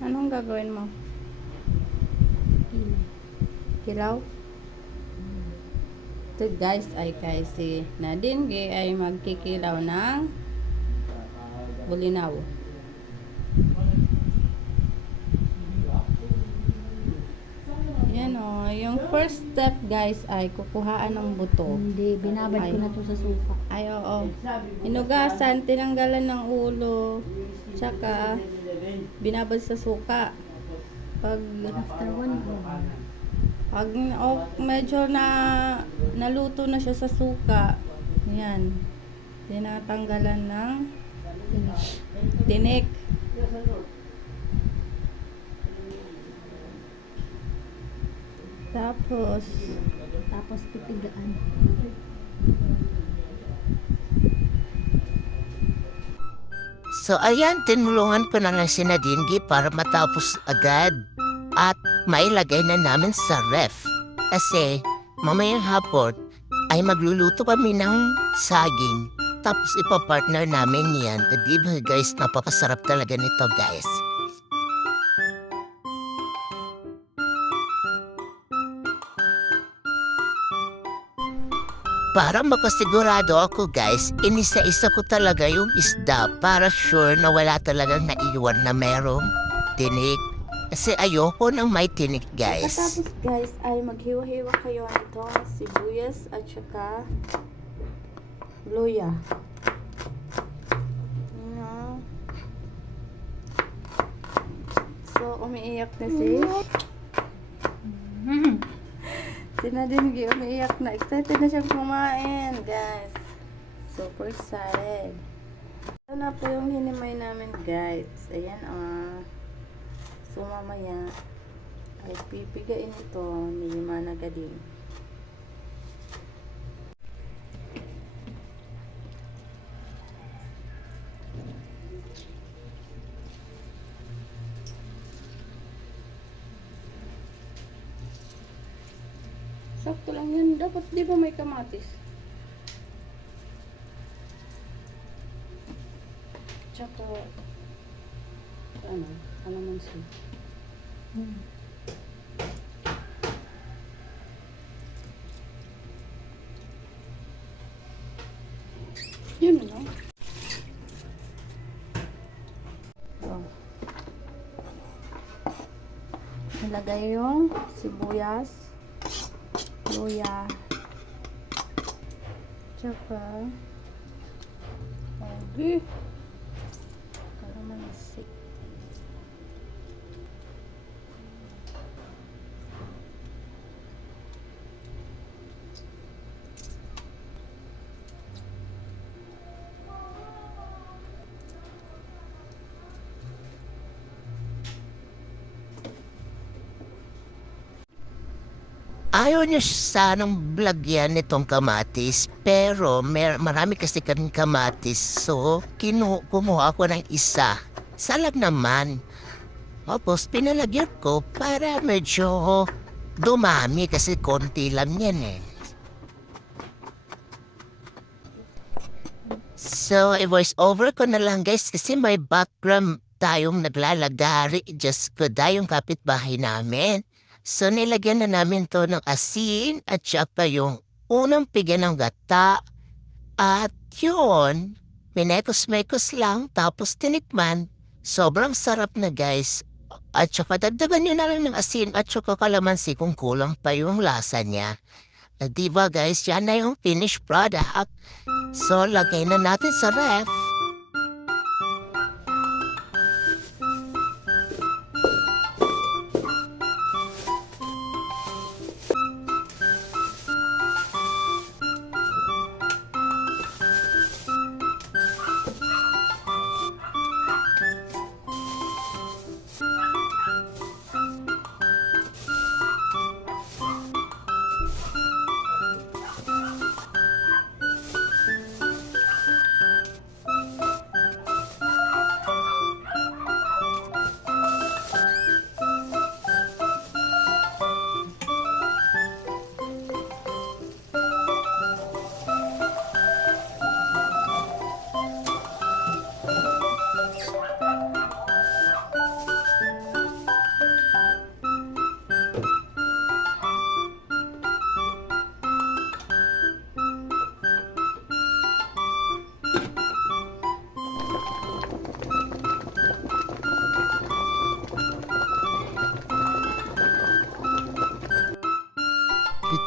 Anong gagawin mo? Kilaw? Ito guys ay si Nadine Gay ay magkikilaw ng bulinaw. Yan o. Yung first step guys ay kukuhaan ng buto. Hindi, binabad ko na to sa suka. Ay oo. Inugasan, tinanggalan ng ulo, tsaka binabad sa suka. Pag After 1 hour. medyo naluto na siya sa suka, yan, tinatanggalan ng tinik. Tapos pipigaan. So ayan, tinulungan ko na lang si Nadine G para matapos agad at mailagay na namin sa ref. Kasi mamayang hapon ay magluluto kami ng saging. Tapos ipapartner namin yan. Diba guys, napakasarap talaga nito guys. Para makasigurado ako guys, inisa-isa ko talaga yung isda para sure na wala talagang naiwan na merong tinik. Kasi ayoko ng may tinik guys. Tapos guys ay maghiwa-hiwa kayo nito sibuyas at saka luya. So umiiyak na si Nadine Gay, umiiyak na. Excited na siyang kumain, guys. Super excited. Ito na po yung hinimay namin, guys. Ayan, so, mamaya ay pipigain ito ni Mana Gading. Sakto lang yan. Dapat di ba may kamatis? Tsaka kalamansi. Yun no? So, nilagay yung sibuyas, luya, tsaka kalamansi. Ayaw niya sanang lagyan nitong kamatis, pero marami kasi kaming kamatis, so kumuha ko ng isa. Salag naman. Tapos pinalagyan ko para medyo dumami kasi konti lang yan eh. So, i-voice over ko na lang guys kasi may background tayong naglalagari just ko yung kapitbahay namin. So, nilagyan na namin to ng asin at saka yung unang pigyan ng gata. At yun, minekos-mekos lang tapos tinikman. Sobrang sarap na guys. At saka dagdagan nyo na lang ng asin at saka kalamansi kung kulang pa yung lasa niya. Diba guys, yan na yung finished product. So, lagay na natin sa ref.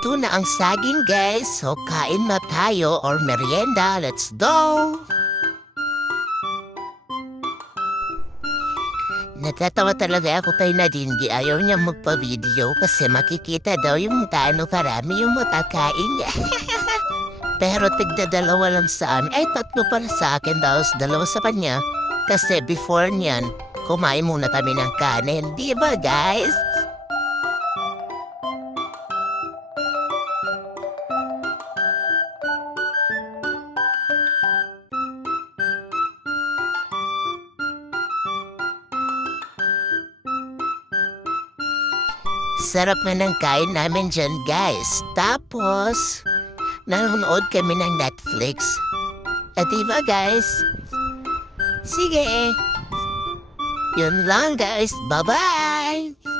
luto na ang saging guys. So kain na tayo or merienda. Let's go! Natatawa talaga ako kay Nadine. Ayaw niya magpa-video kasi makikita daw yung gaano karami yung matakain niya. Pero tigda-dalawa lang sa amin. Ay, tatlo pala sa akin daw. Dalawa sa kanya. Kasi before niyan, kumain muna kami ng kanin. Di ba guys? Sarap na ng kain namin dyan, guys. Tapos, nanonood kami ng Netflix. At diba, guys? Sige. Yun lang, guys. Bye-bye!